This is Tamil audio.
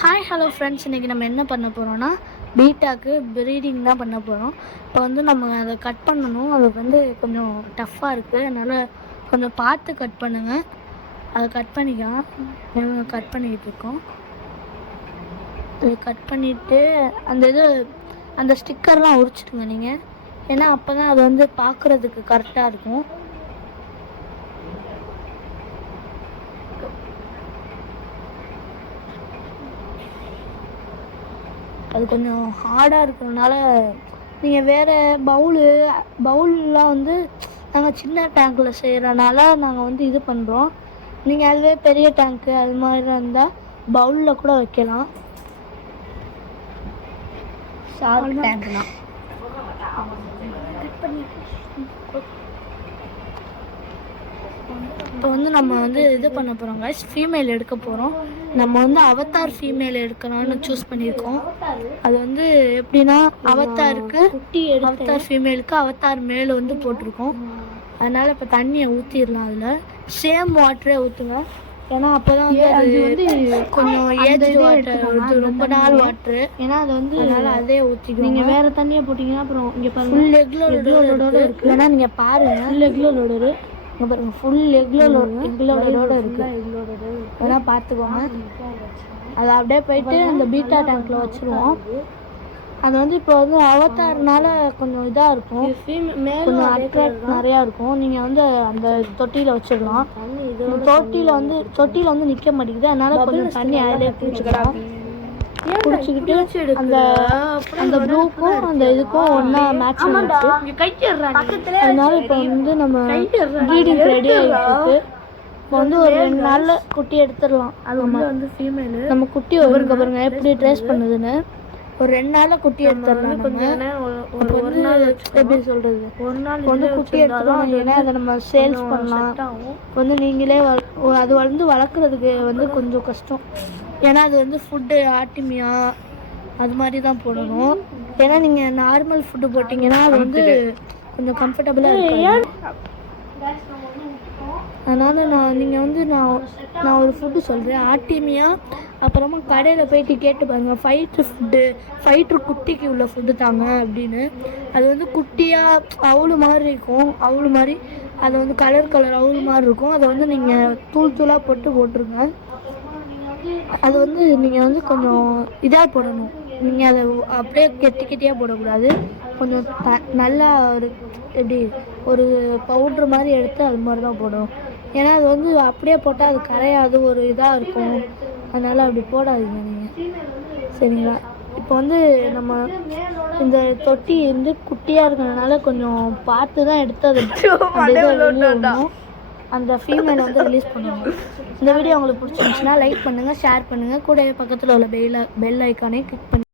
ஹாய் ஹலோ ஃப்ரெண்ட்ஸ், இன்றைக்கி நம்ம என்ன பண்ண போகிறோன்னா பீட்டாக்கு ப்ரீடிங் தான் பண்ண போகிறோம். இப்போ வந்து நம்ம அதை கட் பண்ணணும். அது வந்து கொஞ்சம் டஃப்பாக இருக்குது, அதனால் கொஞ்சம் பார்த்து கட் பண்ணுங்கள். அதை கட் பண்ணிக்கலாம். நாங்கள் கட் பண்ணிக்கிட்டு இருக்கோம். இது கட் பண்ணிவிட்டு அந்த ஸ்டிக்கர்லாம் உரிச்சிடுங்க நீங்கள், ஏன்னா அப்போ தான் அது வந்து பார்க்குறதுக்கு கரெக்டாக இருக்கும். அது கொஞ்சம் ஹார்டாக இருக்கிறதுனால நீங்கள் வேறு பவுல்லாம் வந்து நாங்கள் சின்ன டேங்க்கில் செய்கிறனால நாங்கள் வந்து இது பண்ணுறோம். நீங்கள் அதுவே பெரிய டேங்க்கு அது மாதிரி இருந்தால் பவுலில் கூட வைக்கலாம். ஷார்க் டேங்க்லாம் இப்போ வந்து நம்ம வந்து இது பண்ண போகிறோம் கைஸ், ஃபீமேல் எடுக்க போகிறோம். நம்ம வந்து அவதார் ஃபீமேல் எடுக்கணும்னு சூஸ் பண்ணியிருக்கோம். அது வந்து எப்படின்னா அவதார் ஃபீமேலுக்கு அவதார் மேல் வந்து போட்டிருக்கோம். அதனால் இப்போ தண்ணியை ஊற்றிடலாம். அதில் சேம் வாட்டரே ஊற்றுங்க, ஏன்னா அப்போ தான் வந்து அது வந்து கொஞ்சம் ஏஜ் வாட்டர், ரொம்ப நாள் வாட்ரு, ஏன்னா அது வந்து அதனால் அதே ஊற்றிக்கணும். நீங்கள் வேறு தண்ணியை போட்டிங்கன்னா அப்புறம் இங்கே ஃபுல் எக்லோடோட இருக்குது. ஏன்னா நீங்கள் பாருங்கள், ஃபுல் எக்லோடோடு இங்கே பாருங்கள், ஃபுல் எக்லோடோட இருக்குது. ஏன்னா பார்த்துக்கோங்க. அதை அப்படியே போயிட்டு அந்த பீட்டா டேங்க்கில் வச்சுருவோம். அது வந்து இப்போ வந்து அவதாரனால கொஞ்சம் இதாக இருக்கும், கொஞ்சம் அட்ராக்ட் நிறையா இருக்கும். நீங்கள் வந்து அந்த தொட்டியில் வச்சிடலாம். தொட்டியில் வந்து நிற்க மாட்டேங்குது, அதனால் கொஞ்சம் தண்ணி அதிலே குடிச்சிக்கிட்டு அந்த ப்ளூக்கும் அந்த இதுக்கும் ஒன்றா மேட்ச் ஆகிடுச்சு. அதனால இப்போ வந்து நம்ம ப்ரீடிங் ரெடி ஆகிட்டு இப்போ வந்து ஒரு 2 நாளில் குட்டி எடுத்துடலாம். அது வந்து ஃபீமேலு. நம்ம குட்டி வருங்க பாருங்க எப்படி ட்ரேஸ் பண்ணுதுன்னு. ஒரு 2 நாளில் குட்டி எடுத்துடலாம். ஒரு நாள் எப்படி சொல்கிறது, ஒரு நாள் வந்து குட்டி எடுத்துடலாம். ஏன்னா அதை நம்ம சேல்ஸ் பண்ணலாம். வந்து நீங்களே அது வந்து வளர்க்குறதுக்கு வந்து கொஞ்சம் கஷ்டம், ஏன்னா அது வந்து ஃபுட்டு ஆர்டிமியா அது மாதிரி தான் போடணும். ஏன்னா நீங்கள் நார்மல் ஃபுட்டு போட்டிங்கன்னா அது வந்து கொஞ்சம் கம்ஃபர்டபுளாக இருக்கும். அதனால் நீங்கள் வந்து நான் ஒரு ஃபுட்டு சொல்கிறேன், ஆர்டிமியா. அப்புறமா கடையில் போயிட்டு கேட்டு பாருங்கள், ஃபைட்ரு குட்டிக்கு உள்ள ஃபுட்டு தாங்க அப்படின்னு. அது வந்து குட்டியாக அவுளு மாதிரி இருக்கும், அவுளு மாதிரி. அது வந்து கலர் அவுளு மாதிரி இருக்கும். அதை வந்து நீங்கள் தூளாக போட்டுருங்க. அது வந்து நீங்கள் வந்து கொஞ்சம் இதாக போடணும். நீங்கள் அதை அப்படியே கெட்டியாக போடக்கூடாது. கொஞ்சம் நல்லா ஒரு பவுட்ரு மாதிரி எடுத்து அது மாதிரி தான் போடணும். ஏன்னா அது வந்து அப்படியே போட்டால் அது கரையாது, ஒரு இதாக இருக்கும். அதனால் அப்படி போடாதீங்க நீங்கள், சரிங்களா? இப்போ வந்து நம்ம இந்த தொட்டி வந்து குட்டியாக இருக்கிறதுனால கொஞ்சம் பார்த்து தான் எடுத்து அதை அந்த ஃபீமேலை வந்து ரிலீஸ் பண்ணுவாங்க. இந்த வீடியோ உங்களுக்கு பிடிச்சிருந்துச்சுன்னா லைக் பண்ணுங்கள், ஷேர் பண்ணுங்கள், கூடவே பக்கத்தில் உள்ள பெல் ஐக்கானே கிளிக் பண்ணுங்கள்.